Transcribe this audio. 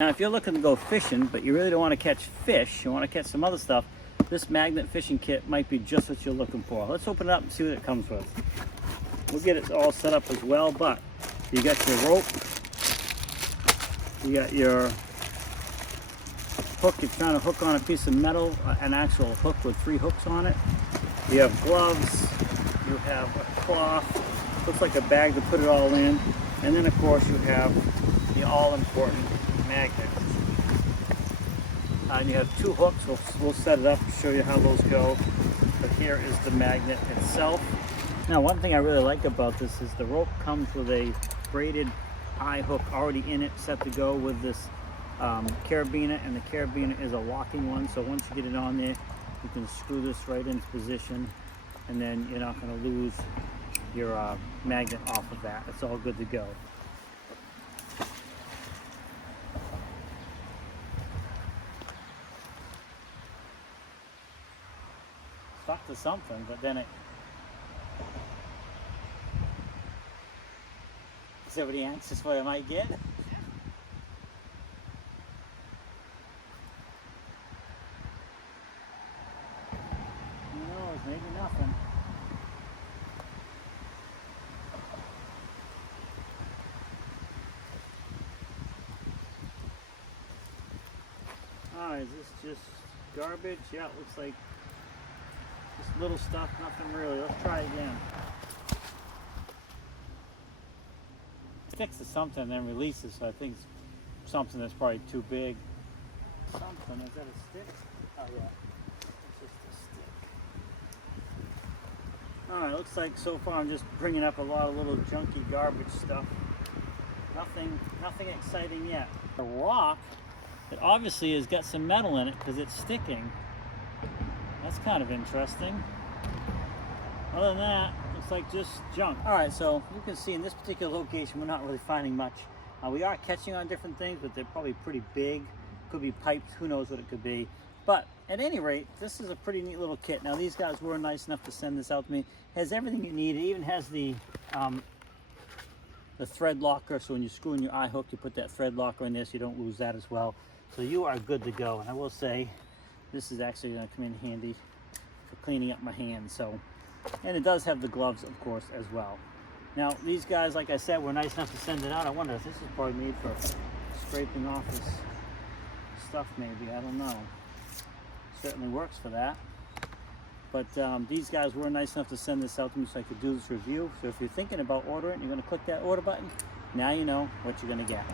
Now if you're looking to go fishing, but you really don't want to catch fish, you want to catch some other stuff, this magnet fishing kit might be just what you're looking for. Let's open it up and see what it comes with. We'll get it all set up as well, but you got your rope, you got your hook. You're trying to hook on a piece of metal, an actual hook with 3 hooks on it. You have gloves, you have a cloth, looks like a bag to put it all in, and then of course you have the all-important magnet. And you have 2 hooks. We'll set it up and show you how those go. But here is the magnet itself. Now, one thing I really like about this is the rope comes with a braided eye hook already in it, set to go with this carabiner, and the carabiner is a locking one. So once you get it on there, you can screw this right into position, and then you're not going to lose your magnet off of that. It's all good to go. Stuck to something, but then it... Is everybody anxious what I might get? Who knows, maybe nothing. Alright, is this just garbage? Yeah, it looks like just little stuff, nothing really. Let's try again. Sticks to something and then releases, so I think it's something that's probably too big. Something, is that a stick? Oh yeah, it's just a stick. Alright, looks like so far I'm just bringing up a lot of little junky garbage stuff. Nothing exciting yet. A rock that obviously has got some metal in it because it's sticking. That's kind of interesting. Other than that, looks like just junk. All right, so you can see in this particular location, we're not really finding much. We are catching on different things, but they're probably pretty big. Could be pipes, who knows what it could be. But at any rate, this is a pretty neat little kit. Now these guys were nice enough to send this out to me. It has everything you need. It even has the thread locker, so when you screw in your eye hook, you put that thread locker in there so you don't lose that as well. So you are good to go. And I will say, this is actually going to come in handy for cleaning up my hands. So, and it does have the gloves, of course, as well. Now, these guys, like I said, were nice enough to send it out. I wonder if this is probably made for scraping off this stuff, maybe. I don't know. Certainly works for that. But these guys were nice enough to send this out to me so I could do this review. So if you're thinking about ordering, you're going to click that order button. Now you know what you're going to get.